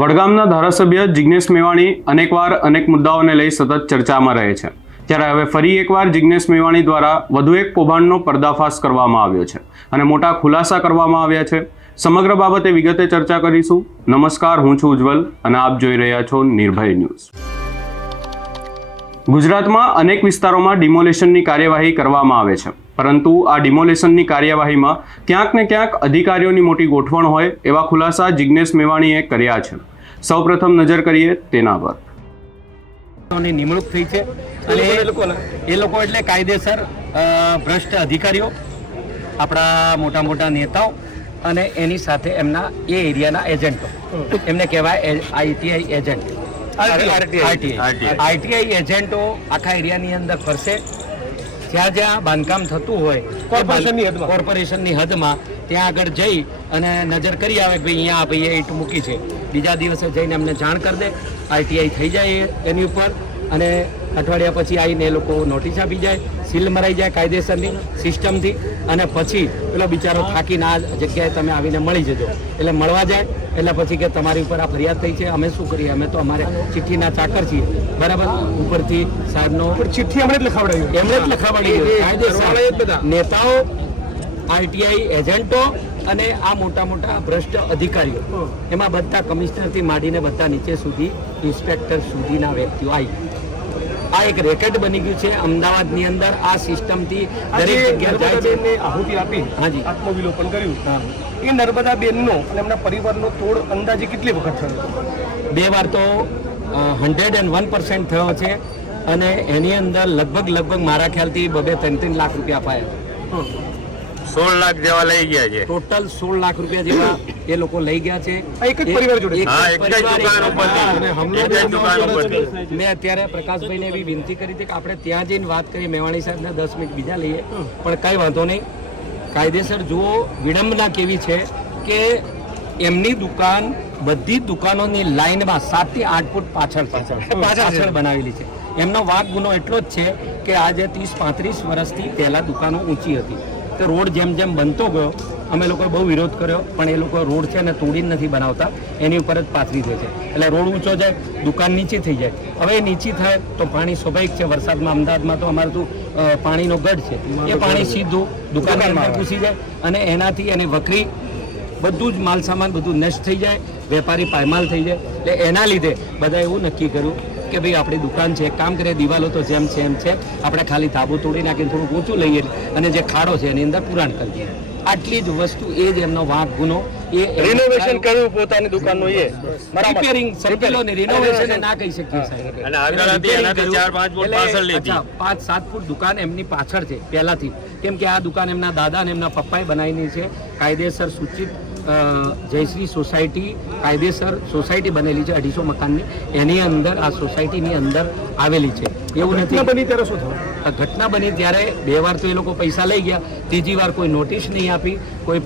વડગામના ધારાસભ્ય જિગ્નેશ મેવાણી અનેકવાર અનેક મુદ્દાઓને લઈ સતત ચર્ચામાં રહે છે, ત્યારે હવે ફરી એકવાર જિગ્નેશ મેવાણી દ્વારા વધુ એક કૌભાંડનો પર્દાફાશ કરવામાં આવ્યો છે અને મોટા ખુલાસા કરવામાં આવ્યા છે। સમગ્ર બાબતે વિગતે ચર્ચા કરીશું। નમસ્કાર, હું છું ઉજ્જવલ અને આપ જોઈ રહ્યા છો નિર્ભય ન્યૂઝ। ગુજરાતમાં અનેક વિસ્તારોમાં ડિમોલેશનની કાર્યવાહી કરવામાં આવે છે, પરંતુ આ ડિમોલેશનની કાર્યવાહીમાં ક્યાંક ને ક્યાંક અધિકારીઓની મોટી ગોઠવણ હોય એવા ખુલાસા જિગ્નેશ મેવાણીએ કર્યા છે। સૌપ્રથમ નજર કરીએ તેના પર। નિમણૂક થઈ છે અને એ લોકો એટલે કાયદેસર ભ્રષ્ટ અધિકારીઓ, આપણા મોટા મોટા નેતાઓ અને એની સાથે એમના એ એરિયાના એજન્ટો, એમને કહેવાય આઈટીઆઈ એજન્ટ। આઈટીઆઈ એજન્ટો આખા એરિયાની અંદર ફરશે, જ્યાં જ્યાં બાંધકામ થતું હોય કોર્પોરેશનની હદમાં ત્યાં આગળ જઈ અને નજર કરી આવે કે ભાઈ અહીંયા ભાઈએ ઈંટ મૂકી છે, બીજા દિવસે જઈને એમને જાણ કરી દે, આઈટીઆઈ થઈ જાય એની ઉપર અને અઠવાડિયા પછી આવીને એ લોકો નોટિસ આપી જાય, સીલ મરાઈ જાય કાયદેસરની સિસ્ટમથી અને પછી પેલો બિચારો થાકીને આ જગ્યાએ તમે આવીને મળી જજો। એટલે મળવા જાય એટલે પછી કે તમારી ઉપર આ ફરિયાદ થઈ છે, અમે શું કરીએ, અમે તો અમારે ચિઠ્ઠીના ચાકર છીએ, બરાબર। ઉપરથી સાહેબનો ચિઠ્ઠી એમણે જ લખાવડાવી કાયદેસર નેતાઓ, આઈટીઆઈ એજન્ટો અને આ મોટા મોટા ભ્રષ્ટ અધિકારીઓ, એમાં બધા કમિશનરથી માંડીને બધા નીચે સુધી ઇન્સ્પેક્ટર સુધીના વ્યક્તિઓ આવી। આ એક રેકેટ બની ગયું છે અમદાવાદની અંદર। આ સિસ્ટમથી દરેક જગ્યાએ આહુતિ આપી, હાજી, આત્મવિલોપન કર્યું, એ નર્મદા બેનનો અને એમના પરિવારનો તોડ અંદાજે કેટલી વખત થયો? 2 વાર તો 101% થયો છે અને એની અંદર લગભગ મારા ખ્યાલથી 2-3 લાખ રૂપિયા અપાયા। 16 લાખ જેવા લઈ ગયા છે, ટોટલ 16 લાખ રૂપિયા જેવા એ લોકો લઈ ગયા છે એક જ પરિવાર જોડે। મેં અત્યારે પ્રકાશભાઈને એવી વિનંતી કરી હતી કે આપણે ત્યાં જઈને વાત કરીએ, મેવાણી સાહેબને 10 મિનિટ બીજા લઈએ, પણ કઈ વાંધો નહીં। કાયદેસર જુઓ વિડંબના કેવી છે કે એમની દુકાન બધી દુકાનોની લાઈનમાં 7 થી 8 ફૂટ પાછળ બનાવેલી છે। એમનો વાક ગુનો એટલો જ છે કે આજે 30-35 વર્ષથી પહેલા દુકાનો ઊંચી હતી, તો રોડ જેમ જેમ બનતો ગયો અમે લોકોએ બહુ વિરોધ કર્યો, પણ એ લોકો રોડ છે ને તોડીને નથી બનાવતા, એની ઉપર જ પાથરી દે છે, એટલે રોડ ઊંચો જાય, દુકાન નીચી થઈ જાય। હવે એ નીચી થાય તો પાણી સ્વાભાવિક છે, વરસાદમાં અમદાવાદમાં તો અમારું તો પાણીનો ગઢ છે, એ પાણી સીધું દુકાનની અંદર ઘૂસી જાય અને એનાથી એને વકરી બધું જ માલ સામાન બધું નષ્ટ થઈ જાય, વેપારી પાયમાલ થઈ જાય। એટલે એના લીધે બધા એવું નક્કી કર્યું કે ભાઈ આપણી દુકાન છે, એક કામ કરીએ, દિવાલો તો જેમ છે એમ છે, આપણે ખાલી ધાબુ તોડી નાખીને થોડું ઊંચું લઈએ અને જે ખાડો છે એની અંદર પુરાણ કરી દઈએ। આટલી જ વસ્તુ, એ જ એમનો વાંક ગુનો, એ રિનોવેશન કર્યું પોતાની દુકાનનું, એ રિપેરિંગ સમજેલોને રિનોવેશન ના કહી શકીએ સાહેબ, અને આગળથી એનાથી 4-5 ફૂટ પાછળ લીધી, 5-7 ફૂટ દુકાન એમની પાછળ છે પહેલાથી, કેમ કે આ દુકાન એમના દાદા અને એમના પપ્પાએ બનાવેલી છે, કાયદેસર સૂચિત જયશ્રી સોસાયટી, કાયદેસર સોસાયટી બનેલી છે 250 મકાનની, એની અંદર આ સોસાયટીની અંદર આવેલી છે। એવું નથી બની ત્યારે શું થયું? ઘટના બની ત્યારે 2 વાર તો એ લોકો પૈસા લઈ ગયા, ત્રીજી વાર કોઈ નોટિસ નહીં આપી, કોઈ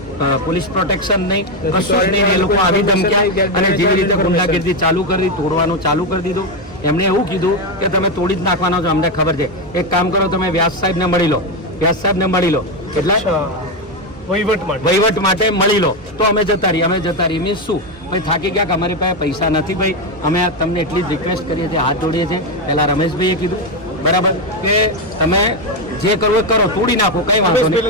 પોલીસ પ્રોટેક્શન નહીં, કશું જ નહીં, એ લોકો આવી ધમક્યા અને જેવી રીતે ગુંડાગીરી ચાલુ કરી, તોડવાનું ચાલુ કરી દીધું। એમણે એવું કીધું કે તમે તોડી જ નાખવાનો છો, અમને ખબર છે, એક કામ કરો, તમે વ્યાસ સાહેબને મળી લો, વ્યાસ સાહેબને મળી લો, એટલે વહીવટ માટે મળી લો, તો અમે જતા રહીએ મીન્સ શું ભાઈ, થાકી ગયા કે અમારી પાસે પૈસા નથી ભાઈ, અમે તમને એટલી જ રિક્વેસ્ટ કરીએ છીએ, હાથ જોડીએ છીએ। પહેલા રમેશભાઈએ કીધું, બરાબર, કે તમે જે કરવું એ કરો, તોડી નાખો, કઈ વાંધો નહીં,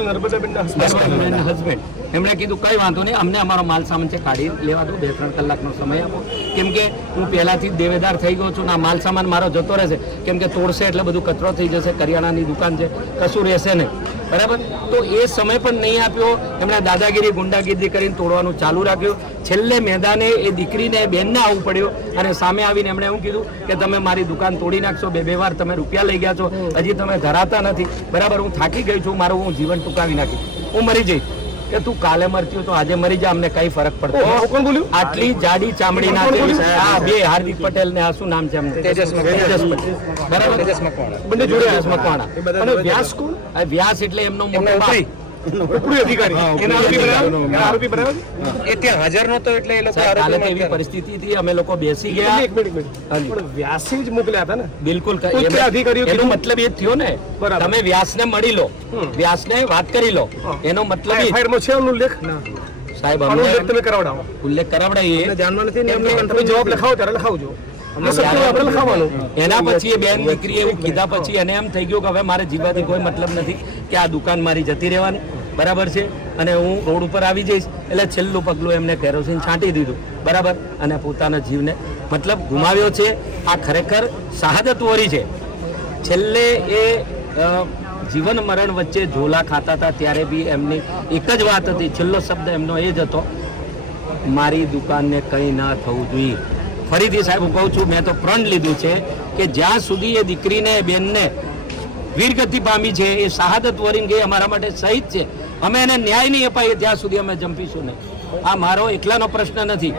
હસબન્ડ એમણે કીધું કઈ વાંધો નહીં, અમને અમારો માલ સામાન છે કાઢી લેવા દો, 2-3 કલાકનો સમય આપો, કેમ કે હું પહેલાથી જ દેવેદાર થઈ ગયો છું, ના માલ સામાન મારો જતો રહેશે, કેમ કે તોડશે એટલે બધું કચરો થઈ જશે, કરિયાણાની દુકાન છે, કશું રહેશે નહીં, બરાબર। તો એ સમય પણ નહીં આપ્યો, એમણે દાદાગીરી ગુંડાગીરી કરીને તોડવાનું ચાલુ રાખ્યું। છેલ્લે મેદાને એ દીકરીને બેનને આવવું પડ્યું અને સામે આવીને એમણે એવું કીધું કે તમે મારી દુકાન તોડી નાખશો, 2 વાર તમે રૂપિયા લઈ ગયા છો, હજી તમે ધરાતા નથી, બરાબર, હું થાકી ગઈ છું, મારું હું જીવન ટૂંકાવી નાખી, હું મરી જઈશ, કે તું કાલે મરતી તો આજે મરી જા, અમને કઈ ફરક પડતો? કોણ બોલ્યું? આટલી જાડી ચામડી ના બે હાર્દિક પટેલ ને આ શું નામ છે એમનું? તેજસ બરાબર, તેજસ મકવાણા। અને વ્યાસ કોણ? વ્યાસ એટલે એમનો મોટો બાપ, ઉપરી અધિકારી, આરોપી બરાબર, એ ત્યાં હાજર નતો, એટલે એ લોકો એવી પરિસ્થિતિ હતી, અમે લોકો બેસી ગયા। વ્યાસી જ મોકલ્યા હતા ને? બિલકુલ, એનો મતલબ એ થયો ને, તમે વ્યાસને મળી લો, વ્યાસને વાત કરી લો, એનો મતલબ છે ઉલ્લેખ સાહેબ આનો અમે ઉલ્લેખ તમે કરાવડાવો. ઉલ્લેખ કરાવડાવીએ જાણવા નથી ને તમે જવાબ લખાવો ત્યારે લખાવજો. અમને સત્ય આપણે લખાવવાનું. એના પછી એ બેન દીકરીએ એવું કીધા પછી એને એમ થઈ ગયું કે હવે મારે જીવવાથી કોઈ મતલબ નથી, કે આ દુકાન મારી જતી રહેવાની, બરાબર છે, અને હું રોડ ઉપર આવી જઈશ. એટલે છેલ્લું પગલું એમને કેરોસીન છાંટી દીધું, બરાબર, અને પોતાના જીવને મતલબ ગુમાવ્યો છે. આ ખરેખર શહાદત વરી છે. છેલ્લે એ જીવન મરણ વચ્ચે ઝોલા ખાતા હતા ત્યારે બી એમની એક જ વાત હતી, છેલ્લો શબ્દ એમનો એ જ હતો, મારી દુકાનને કંઈ ના થવું જોઈએ. ફરીથી સાહેબ હું કહું છું, મેં તો પ્રણ લીધું છે કે જ્યાં સુધી એ દીકરીને બેનને વીરગતિ પામી છે, એ શહાદત વરીને ગઈ, અમારા માટે શહીદ છે, અમે એને ન્યાય નહીં અપાઈએ ત્યાં સુધી અમે જંપીશું નહીં. આ મારો એકલાનો પ્રશ્ન નથી.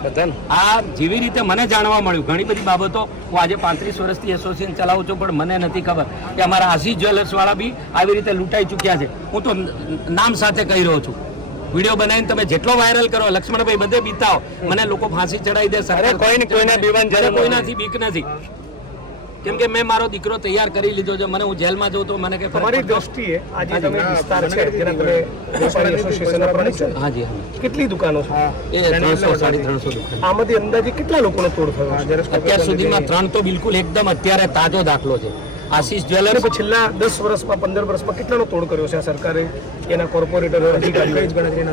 આ જેવી રીતે મને જાણવા મળ્યું, ઘણી બધી બાબતો, હું આજે 35 વર્ષથી એસોસિએશન ચલાવું છું, પણ મને નથી ખબર કે અમારા આશીષ જ્વેલર્સ વાળા બી આવી રીતે લૂંટાઈ ચૂક્યા છે. હું તો નામ સાથે કહી રહ્યો છું. વિડીયો બનાવીને તમે જેટલો વાયરલ કરો, લક્ષ્મણભાઈ બધે બીતાવો, મને લોકો ફાંસી ચડાવી દે, કોઈનાથી બીક નથી, કેમ કે મેં મારો દીકરો તૈયાર કરી લીધો છે. મને હું જેલમાં જઉં તો મને કે તમારી દ્રષ્ટિએ આજે તમે વિસ્તાર છે જેના તમે વેપારી એસોસિએશનના પ્રમુખ છો. હાજી હા, કેટલી દુકાનો છે? એ 300-350 દુકાન. આમાંથી અંદાજે કેટલા લોકોનો તોડ થયો છે? અત્યાર સુધીમાં 3 તો બિલકુલ એકદમ અત્યારે તાજો દાખલો છે. આશીષ જ્વેલર્સ છેલ્લા 10 વર્ષમાં 15 વર્ષમાં કેટલાનો તોડ કર્યો છે આ સરકારે, એના કોર્પોરેટર અધિકારીઓ?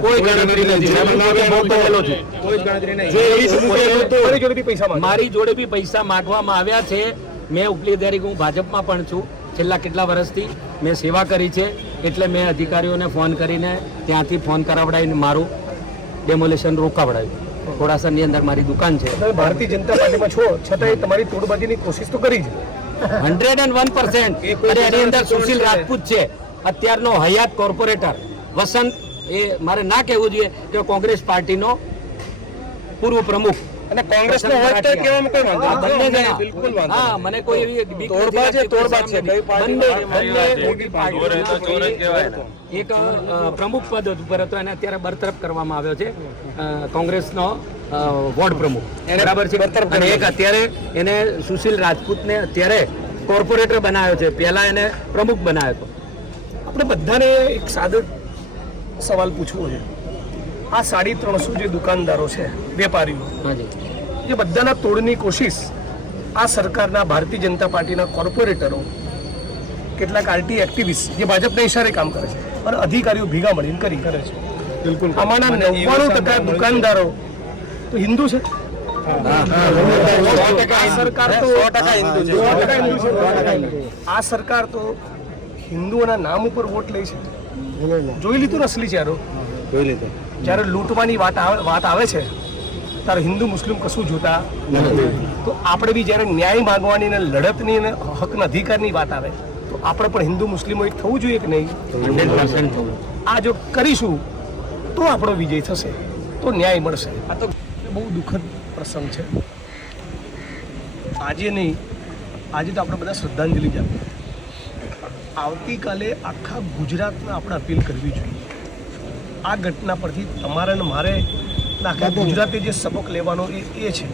કોઈ ગણતરી નથી. બહુ કહેલો છું. મારી જોડે બી પૈસા માંગે. મારી જોડે બી પૈસા માંગવામાં આવ્યા છે. મેં ઉપલી તારીખ હું ભાજપમાં પણ છું, છેલ્લા કેટલા વર્ષથી મેં સેવા કરી છે, એટલે મેં અધિકારીઓને ફોન કરીને ત્યાંથી ફોન કરાવડાવીને મારું ડેમોલેશન રોકાવડાવ્યું. થોડાસાની અંદર મારી દુકાન છે. તમે ભારતીય જનતા પાર્ટીમાં છો છતાંય તમારી તોડબાજીની કોશિશ તો કરી જ. 101%. અને એની અંદર સુશીલ રાજપૂત છે, અત્યારનો હયાત કોર્પોરેટર વસંત, એ મારે ના કહેવું જોઈએ કે કોંગ્રેસ પાર્ટીનો પૂર્વ પ્રમુખ. અને કોંગ્રેસનો હોય તો કહેવામાં કોઈ વાંધો હા, બંને નથી. જણા. બિલકુલ વાંધો હા, મને કોઈ એવી બીક નથી તોડબાજ છે, લાગતી, તોડબાજ છે. બંને મોટી ચોર હોય તો ચોર જ કહેવાય ને. એક પ્રમુખ પદ ઉપર હતો, એને અત્યારે બરતરફ કરવામાં આવ્યો છે, કોંગ્રેસનો વોર્ડ પ્રમુખ, બરાબર છે. અને એક અત્યારે એને સુશીલ રાજપૂતને અત્યારે કોર્પોરેટર બનાવ્યો છે, પહેલા એને પ્રમુખ બનાવ્યો હતો. આપણે બધાને એક સાદો સવાલ પૂછવો છે. આ 350 જે દુકાનદારો છે, વેપારીઓ, હાજી, જે બધાના તોડની કોશિશ આ સરકારના ભારતીય જનતા પાર્ટીના કોર્પોરેટરો, કેટલાક આરટી એક્ટિવિસ્ટ જે ભાજપના ઇશારે કામ કરે છે, અને અધિકારીઓ ભેગા મળીને કરે છે. બિલકુલ. આમાંના 99% દુકાનદારો તો હિન્દુ છે. આ સરકાર તો 100% હિન્દુ છે. આ સરકાર તો હિન્દુઓના નામ ઉપર વોટ લે છે. જોઈ લીધું ને અસલી ચહેરો. જ્યારે લૂંટવાની વાત આવે છે ત્યારે હિન્દુ મુસ્લિમ કશું જોતા નથી. તો આપણે બી જ્યારે ન્યાય માંગવાની ને લડતની ને હકના અધિકારની વાત આવે તો આપણે પણ હિન્દુ મુસ્લિમો એક થવું જોઈએ કે નહીં? 100%. આ જો કરીશું તો આપણો વિજય થશે, તો ન્યાય મળશે. આ તો બહુ દુઃખદ પ્રસંગ છે. આજે નહીં, આજે તો આપણે બધા શ્રદ્ધાંજલિ જ આપીએ. આવતીકાલે આખા ગુજરાતને આપણે અપીલ કરવી જોઈએ. આ ઘટના પરથી તમારે ને મારે આખા ગુજરાતે જે સબક લેવાનો એ છે,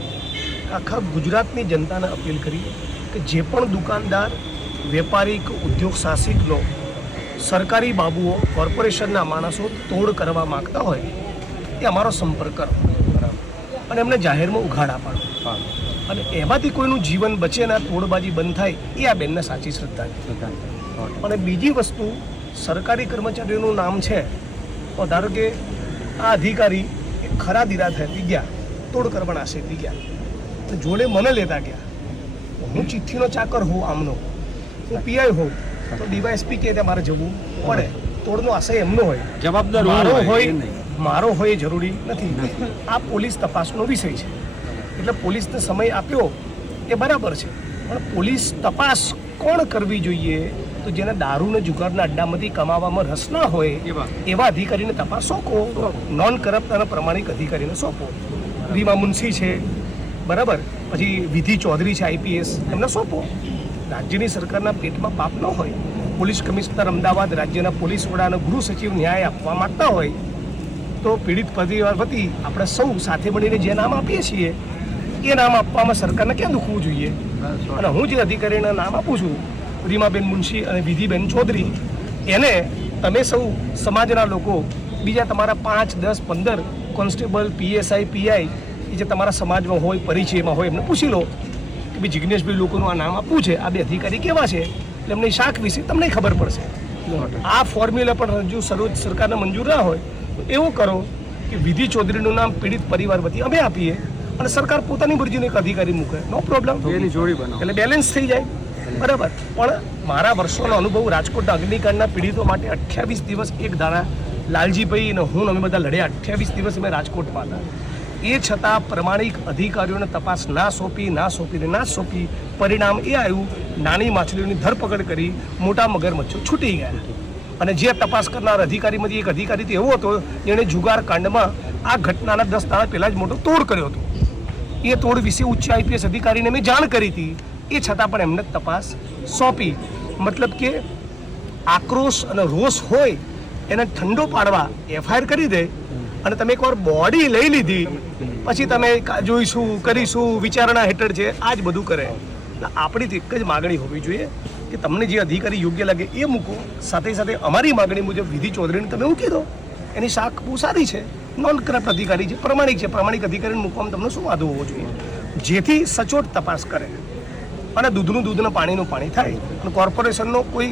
આખા ગુજરાતની જનતાને અપીલ કરી કે જે પણ દુકાનદાર, વેપારી કે ઉદ્યોગ સાહસિકનો સરકારી બાબુઓ, કોર્પોરેશનના માણસો તોડ કરવા માગતા હોય એ અમારો સંપર્ક કરો અને એમને જાહેરમાં ઉઘાડ અપાડો. અને એમાંથી કોઈનું જીવન બચે ને તોડબાજી બંધ થાય, એ આ બેનને સાચી શ્રદ્ધા છે. અને બીજી વસ્તુ, સરકારી કર્મચારીઓનું નામ છે, તો ધારો કે આ અધિકારી ખરા દીરા થઈ ગયા, તોડ કરવા આશેથી ગયા, તો જોડે મને લેતા ગયા. હું ચિઠ્ઠીનો ચાકર હોઉં, આમનો હું પીઆઈ હોઉં, તો ડીવાયએસપી કે મારે જવું પડે. તોડનો આશય એમનો હોય, જવાબદાર મારો હોય એ જરૂરી નથી. આ પોલીસ તપાસનો વિષય છે, એટલે પોલીસને સમય આપ્યો એ બરાબર છે, પણ પોલીસ તપાસ કોણ કરવી જોઈએ? તો જેને દારૂ ને જુગારના અડ્ડામાંથી કમાવામાં રસ ના હોય એવા અધિકારીને તપાસ સોંપો. નોન કરપ્ટ અને પ્રમાણિક અધિકારીને સોંપો. રીમા મુનશી છે, બરાબર, પછી વિધિ ચૌધરી છે, આઈપીએસ, એમને સોંપો. રાજ્યની સરકારના પેટમાં પાપ ન હોય. પોલીસ કમિશનર અમદાવાદ, રાજ્યના પોલીસ વડા અને ગૃહ સચિવ ન્યાય આપવા માંગતા હોય તો પીડિત પરિવાર વતી આપણે સૌ સાથે મળીને જે નામ આપીએ છીએ એ નામ આપવામાં સરકારને ક્યાં દુખવું જોઈએ? અને હું જે અધિકારીના નામ આપું છું, રીમાબેન મુનશી અને વિધિબેન ચૌધરી, એને તમે સૌ સમાજના લોકો, બીજા તમારા 5, 10, 15 કોન્સ્ટેબલ, PSI, PI એ જે તમારા સમાજમાં હોય, પરિચયમાં હોય, એમને પૂછી લો કે ભાઈ જિજ્ઞેશભાઈ લોકોનું આ નામ આપવું છે, આ બે અધિકારી કેવા છે, એટલે એમની શાખ વિશે તમને ખબર પડશે. આ ફોર્મ્યુલા પણ જો સર્વોચ્ચ સરકારને મંજૂર ના હોય તો એવું કરો કે વિધિ ચૌધરીનું નામ પીડિત પરિવાર વતી અમે આપીએ અને સરકાર પોતાની મરજીનો એક અધિકારી મૂકે, નો પ્રોબ્લેમ, એટલે બેલેન્સ થઈ જાય. બરાબર. પણ મારા વર્ષોનો અનુભવ રાજકોટના અગ્નિકાંડના પીડિતો માટે 28 દિવસ એક દાડા લાલજીભાઈ અને હું અમે બધા લડ્યા. 28 દિવસ અમે રાજકોટમાં હતા. એ છતાં પ્રમાણિક અધિકારીઓને તપાસ ના સોંપી પરિણામ એ આવ્યું, નાની માછલીઓની ધરપકડ કરી, મોટા મગરમચ્છો છૂટી ગયા. અને જે તપાસ કરનાર અધિકારીમાંથી એક અધિકારી તો એવો હતો જેણે જુગાર કાંડમાં આ ઘટનાના 10 દાડા પહેલાં જ મોટો તોડ કર્યો હતો. એ તોડ વિશે ઉચ્ચ IPS અધિકારીને મેં જાણ કરી હતી, એ છતાં પણ એમને તપાસ સોંપી. મતલબ કે આક્રોશ અને રોષ હોય એને ઠંડો પાડવા FIR કરી દે અને તમે એકવાર બોડી લઈ લીધી પછી તમે જોઈશું, કરીશું, વિચારણા હેઠળ છે, આ જ બધું કરે. એટલે આપણી તો એક જ માગણી હોવી જોઈએ કે તમને જે અધિકારી યોગ્ય લાગે એ મૂકો. સાથે સાથે અમારી માગણી મુજબ વિધિ ચૌધરીને તમે મૂકી દો. એની શાખ બહુ સારી છે, નોન કરપ્ટ અધિકારી છે, પ્રમાણિક અધિકારીને મૂકવામાં તમને શું વાંધો હોવો જોઈએ, જેથી સચોટ તપાસ કરે અને દૂધનું દૂધ અને પાણીનું પાણી થાય. અને કોર્પોરેશનનો કોઈ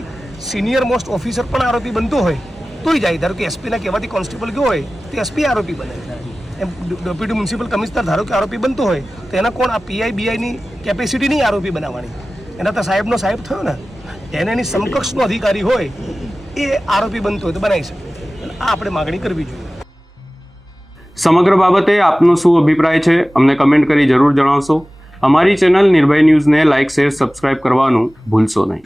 સિનિયર મોસ્ટ ઓફિસર પણ આરોપી બનતો હોય તોય જાય. ધારો કે SP ના કહેવાથી કોન્સ્ટેબલ ગયો હોય તો SP આરોપી બને, એમ ડેપ્યુટી મ્યુનિસિપલ કમિશનર ધારો કે આરોપી બનતો હોય તો એના કોણ આ PI BI ની કેપેસિટી નહીં આરોપી બનાવવાની, એના તો સાહેબનો સાહેબ થયો ને, એને એની સમકક્ષનો અધિકારી હોય એ આરોપી બનતો હોય તો બનાવી શકે. આ આપણે માગણી કરવી જોઈએ. સમગ્ર બાબતે આપનો શું અભિપ્રાય છે અમને કમેન્ટ કરી જરૂર જણાવશો. અમારી ચેનલ નિર્ભય ન્યૂઝને લાઇક, શેર, સબસ્ક્રાઇબ કરવાનું ભૂલશો નહીં.